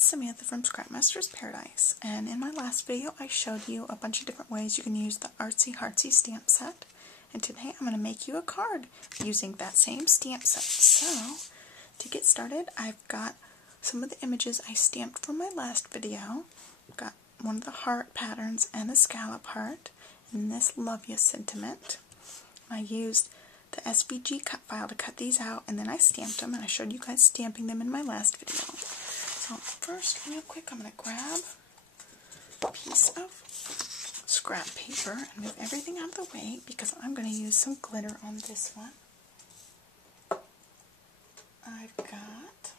it's Samantha from Scrapmaster's Paradise, and in my last video I showed you a bunch of different ways you can use the Artsy Heartsy stamp set, and today I'm going to make you a card using that same stamp set. So, to get started, I've got some of the images I stamped from my last video. I've got one of the heart patterns and a scallop heart, and this Love Ya sentiment. I used the SVG cut file to cut these out, and then I stamped them, and I showed you guys stamping them in my last video. So first, real quick, I'm going to grab a piece of scrap paper and move everything out of the way because I'm going to use some glitter on this one. I've got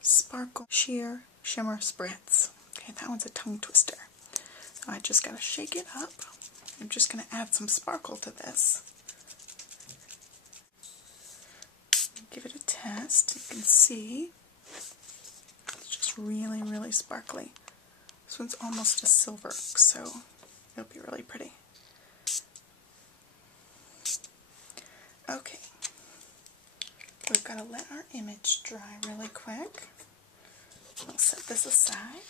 Sparkle Sheer Shimmer Spritz. Okay, that one's a tongue twister. So I just got to shake it up. I'm just going to add some sparkle to this. Give it a test. You can see it's just really, really sparkly. This one's almost a silver, so it'll be really pretty. Okay, we've got to let our image dry really quick. We'll set this aside,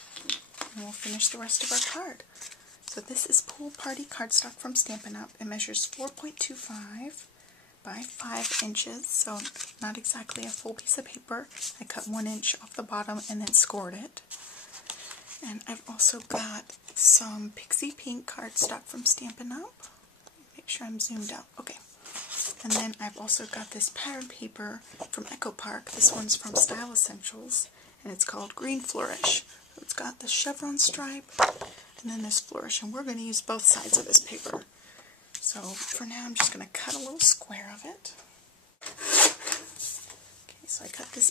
and we'll finish the rest of our card. So this is Pool Party cardstock from Stampin' Up! It measures 4.25 by 5 inches, so not exactly a full piece of paper. I cut 1 inch off the bottom and then scored it. And I've also got some Pixie Pink cardstock from Stampin' Up! Make sure I'm zoomed out. Okay. And then I've also got this pattern paper from Echo Park. This one's from Style Essentials, and it's called Green Flourish. So it's got the chevron stripe and then this flourish, and we're going to use both sides of this paper. So for now I'm just going to cut a little square of it. Okay, so I cut this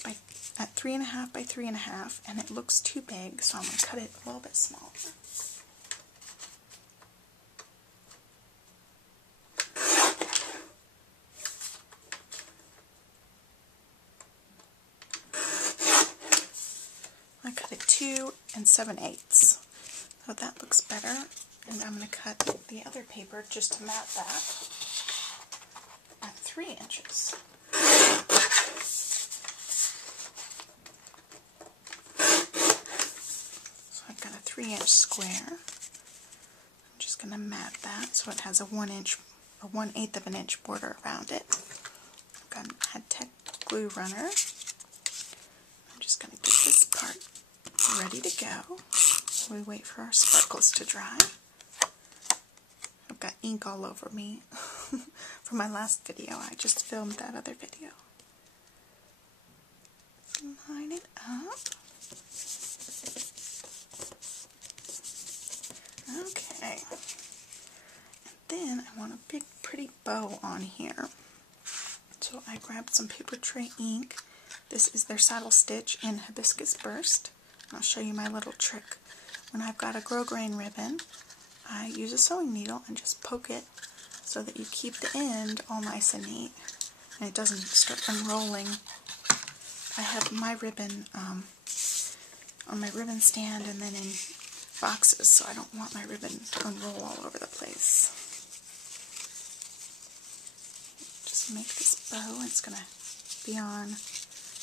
at 3.5 by 3.5, and it looks too big, so I'm going to cut it a little bit smaller. I cut it 2 7/8. So that looks better, and I'm going to cut the other paper just to mat that at 3 inches. So I've got a 3-inch square. I'm just going to mat that so it has a 1/8 of an inch border around it. I've got an AdTech glue runner. I'm just going to get this part ready to go. We wait for our sparkles to dry. I've got ink all over me from my last video. I just filmed that other video. Line it up. Okay. And then I want a big pretty bow on here. So I grabbed some paper tray ink. This is their Saddle Stitch in Hibiscus Burst. I'll show you my little trick. When I've got a grosgrain ribbon, I use a sewing needle and just poke it so that you keep the end all nice and neat and it doesn't start unrolling. I have my ribbon on my ribbon stand and then in boxes, so I don't want my ribbon to unroll all over the place. Just make this bow, and it's going to be on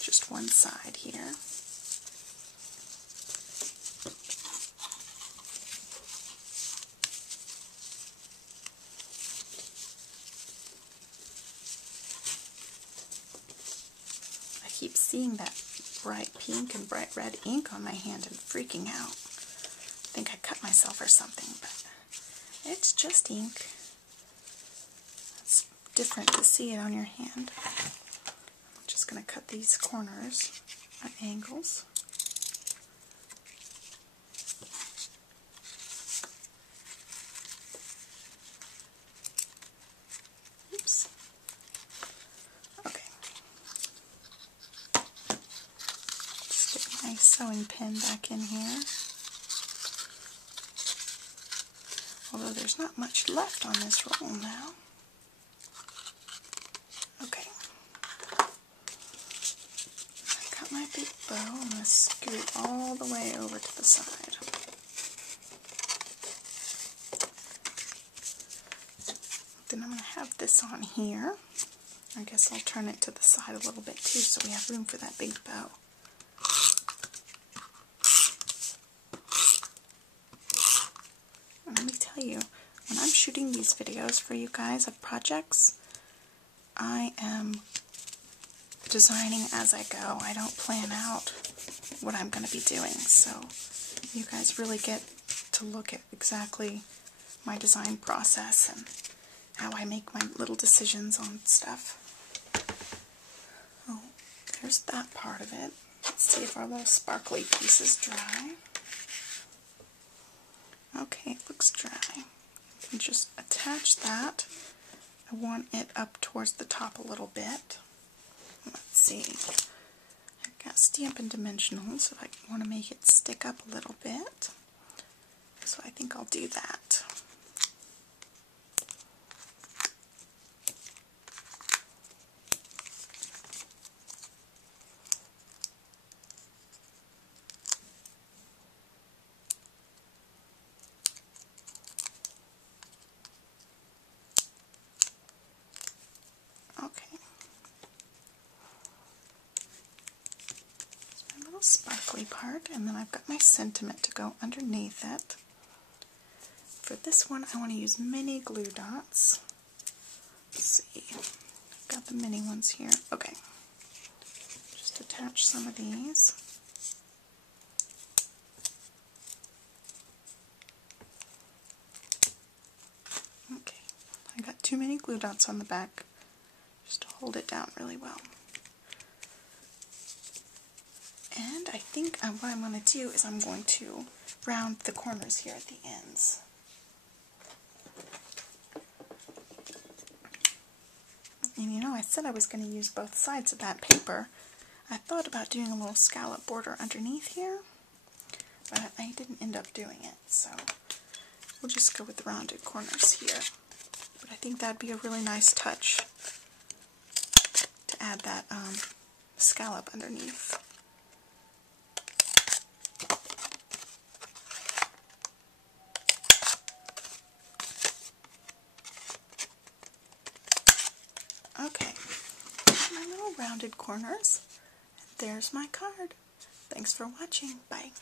just one side here. I keep seeing that bright pink and bright red ink on my hand and freaking out. I think I cut myself or something, but it's just ink. It's different to see it on your hand. I'm just going to cut these corners at angles. Oops. My sewing pin back in here. Although there's not much left on this roll now. Okay. I got my big bow. I'm going to scoot all the way over to the side. Then I'm going to have this on here. I guess I'll turn it to the side a little bit too so we have room for that big bow. tell you, when I'm shooting these videos for you guys of projects, I am designing as I go. I don't plan out what I'm going to be doing, so you guys really get to look at exactly my design process and how I make my little decisions on stuff. Oh, there's that part of it. Let's see if our little sparkly pieces dry. Okay, it looks dry. And just attach that. I want it up towards the top a little bit. Let's see. I've got Stampin' Dimensionals if I want to make it stick up a little bit. So I think I'll do that. Okay. There's my little sparkly part, and then I've got my sentiment to go underneath it. For this one, I want to use mini glue dots. Let's see. I've got the mini ones here. Okay. Just attach some of these. Okay. I got too many glue dots on the back just to hold it down really well. And I think what I'm going to do is I'm going to round the corners here at the ends. And you know, I said I was going to use both sides of that paper. I thought about doing a little scallop border underneath here, but I didn't end up doing it, so we'll just go with the rounded corners here. But I think that'd be a really nice touch to add that scallop underneath. Okay, my little rounded corners. There's my card. Thanks for watching. Bye.